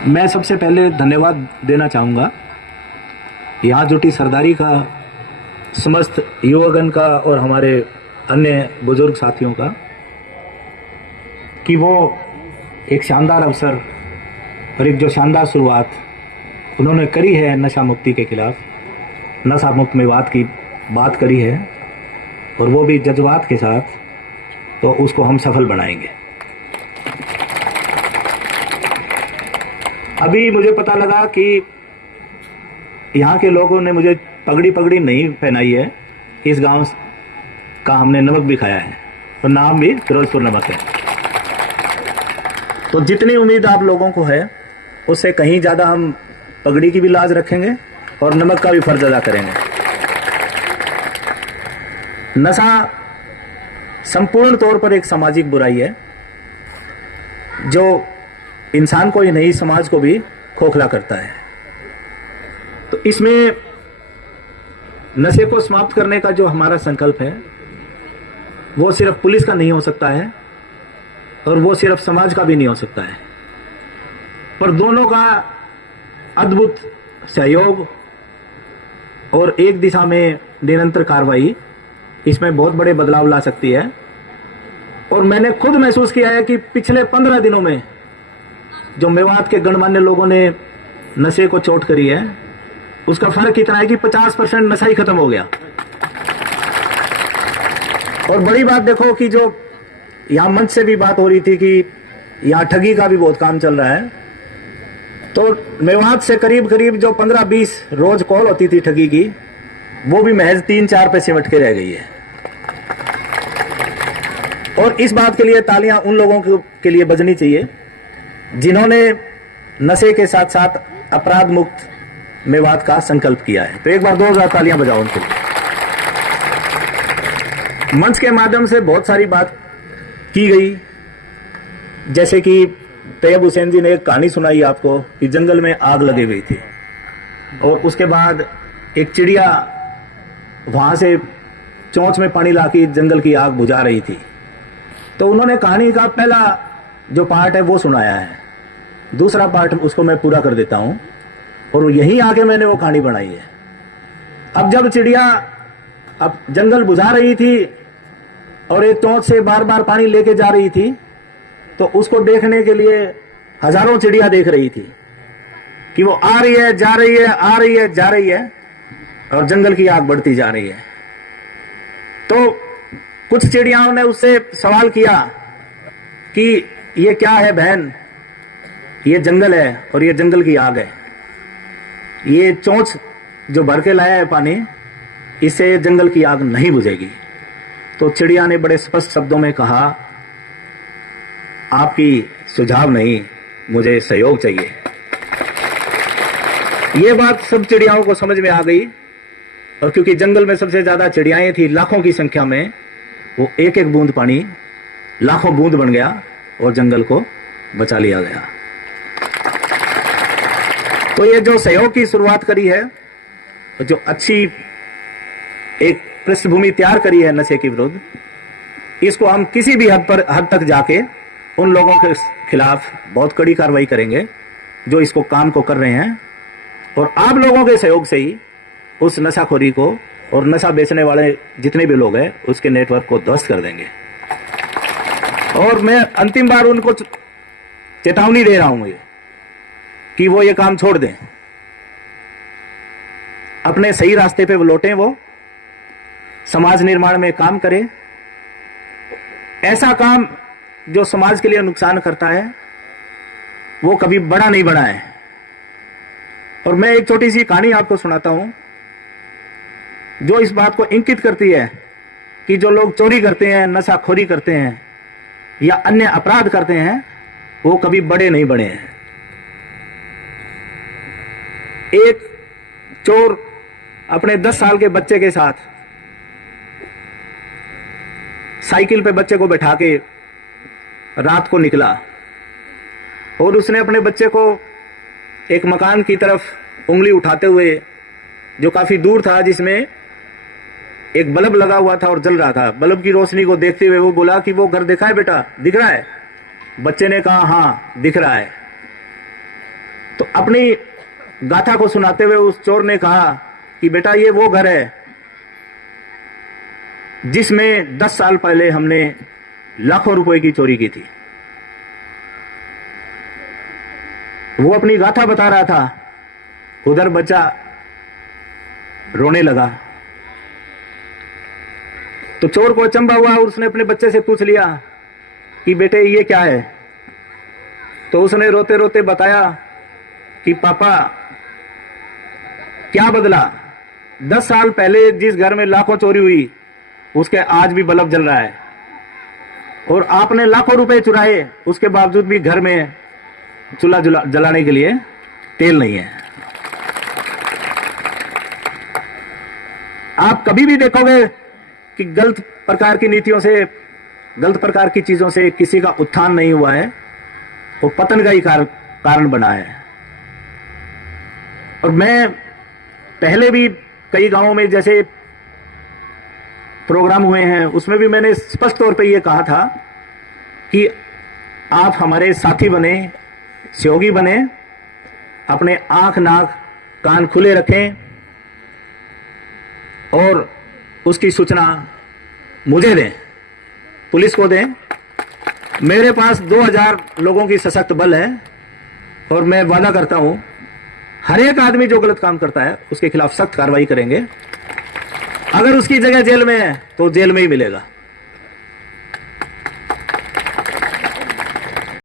मैं सबसे पहले धन्यवाद देना चाहूँगा यहाँ जुटी सरदारी का, समस्त युवगण का और हमारे अन्य बुजुर्ग साथियों का, कि वो एक शानदार अवसर और एक जो शानदार शुरुआत उन्होंने करी है नशा मुक्ति के खिलाफ, नशा मुक्त मेवात की बात करी है, और वो भी जज्बात के साथ, तो उसको हम सफल बनाएंगे। अभी मुझे पता लगा कि यहाँ के लोगों ने मुझे पगड़ी नहीं पहनाई है। इस गांव का हमने नमक भी खाया है और नाम भी फिरोजपुर नमक है। तो जितनी उम्मीद आप लोगों को है उससे कहीं ज़्यादा हम पगड़ी की भी लाज रखेंगे और नमक का भी फर्ज अदा करेंगे। नशा संपूर्ण तौर पर एक सामाजिक बुराई है जो इंसान को ही नहीं, समाज को भी खोखला करता है। तो इसमें नशे को समाप्त करने का जो हमारा संकल्प है वो सिर्फ पुलिस का नहीं हो सकता है और वो सिर्फ समाज का भी नहीं हो सकता है, पर दोनों का अद्भुत सहयोग और एक दिशा में निरंतर कार्रवाई इसमें बहुत बड़े बदलाव ला सकती है। और मैंने खुद महसूस किया है कि पिछले 15 दिनों में जो मेवात के गणमान्य लोगों ने नशे को चोट करी है, उसका फर्क इतना है कि 50% नशा ही खत्म हो गया। और बड़ी बात देखो कि जो यहाँ मंच से भी बात हो रही थी कि यहाँ ठगी का भी बहुत काम चल रहा है, तो मेवात से करीब करीब जो 15-20 रोज कॉल होती थी ठगी की, वो भी महज 3-4 पे सिमट के रह गई है। और इस बात के लिए तालियां उन लोगों के लिए बजनी चाहिए जिन्होंने नशे के साथ साथ अपराध मुक्त मेवात का संकल्प किया है। तो एक बार 2000 तालियां बजाओ उनके लिए। मंच के माध्यम से बहुत सारी बात की गई, जैसे कि तैयब हुसैन जी ने एक कहानी सुनाई आपको कि जंगल में आग लगी हुई थी और उसके बाद एक चिड़िया वहां से चोंच में पानी लाके जंगल की आग बुझा रही थी। तो उन्होंने कहानी का पहला जो पार्ट है वो सुनाया है, दूसरा पार्ट उसको मैं पूरा कर देता हूं, और यहीं आके मैंने वो कहानी बनाई है। अब जब चिड़िया अब जंगल बुझा रही थी और एक चोंच से बार बार पानी लेके जा रही थी, तो उसको देखने के लिए हजारों चिड़िया देख रही थी कि वो आ रही है, जा रही है, आ रही है, जा रही है, और जंगल की आग बढ़ती जा रही है। तो कुछ चिड़ियाओं ने उससे सवाल किया कि ये क्या है बहन, ये जंगल है और ये जंगल की आग है, ये चोंच जो भर के लाया है पानी, इससे जंगल की आग नहीं बुझेगी। तो चिड़िया ने बड़े स्पष्ट शब्दों में कहा, आपकी सुझाव नहीं, मुझे सहयोग चाहिए। ये बात सब चिड़ियाओं को समझ में आ गई, और क्योंकि जंगल में सबसे ज्यादा चिड़ियाएं थी लाखों की संख्या में, वो एक एक बूंद पानी लाखों बूंद बन गया और जंगल को बचा लिया गया। तो ये जो सहयोग की शुरुआत करी है, जो अच्छी एक पृष्ठभूमि तैयार करी है नशे के विरुद्ध, इसको हम किसी भी हद तक जाके उन लोगों के खिलाफ बहुत कड़ी कार्रवाई करेंगे जो इसको काम को कर रहे हैं, और आप लोगों के सहयोग से ही उस नशाखोरी को और नशा बेचने वाले जितने भी लोग हैं उसके नेटवर्क को ध्वस्त कर देंगे। और मैं अंतिम बार उनको चेतावनी दे रहा हूं कि वो ये काम छोड़ दें, अपने सही रास्ते पे वो लौटें, वो समाज निर्माण में काम करें। ऐसा काम जो समाज के लिए नुकसान करता है वो कभी बड़ा नहीं बना है। और मैं एक छोटी सी कहानी आपको सुनाता हूं जो इस बात को इंगित करती है कि जो लोग चोरी करते हैं, नशाखोरी करते हैं या अन्य अपराध करते हैं, वो कभी बड़े नहीं बने हैं। एक चोर अपने 10 साल के बच्चे के साथ साइकिल पे बच्चे को बैठा के रात को निकला और उसने अपने बच्चे को एक मकान की तरफ उंगली उठाते हुए, जो काफी दूर था, जिसमें एक बल्ब लगा हुआ था और जल रहा था, बल्ब की रोशनी को देखते हुए वो बोला कि वो घर देखा है बेटा, दिख रहा है? बच्चे ने कहा हाँ दिख रहा है। अपनी गाथा को सुनाते हुए उस चोर ने कहा कि बेटा ये वो घर है जिसमें 10 साल पहले हमने लाखों रुपए की चोरी की थी। वो अपनी गाथा बता रहा था, उधर बच्चा रोने लगा। तो चोर को अचंभा हुआ और उसने अपने बच्चे से पूछ लिया कि बेटे ये क्या है। तो उसने रोते रोते बताया कि पापा क्या बदला, 10 साल पहले जिस घर में लाखों चोरी हुई उसके आज भी बल्ब जल रहा है, और आपने लाखों रुपए चुराए, उसके बावजूद भी घर में चूल्हा जलाने के लिए तेल नहीं है। आप कभी भी देखोगे कि गलत प्रकार की नीतियों से, गलत प्रकार की चीजों से किसी का उत्थान नहीं हुआ है, वो पतन का ही कारण बना है। और मैं पहले भी कई गांवों में जैसे प्रोग्राम हुए हैं, उसमें भी मैंने स्पष्ट तौर पे ये कहा था कि आप हमारे साथी बने, सहयोगी बने, अपने आंख नाक कान खुले रखें और उसकी सूचना मुझे दें, पुलिस को दें। मेरे पास 2000 लोगों की सशक्त बल है और मैं वादा करता हूं हर एक आदमी जो गलत काम करता है उसके खिलाफ सख्त कार्रवाई करेंगे। अगर उसकी जगह जेल में है तो जेल में ही मिलेगा।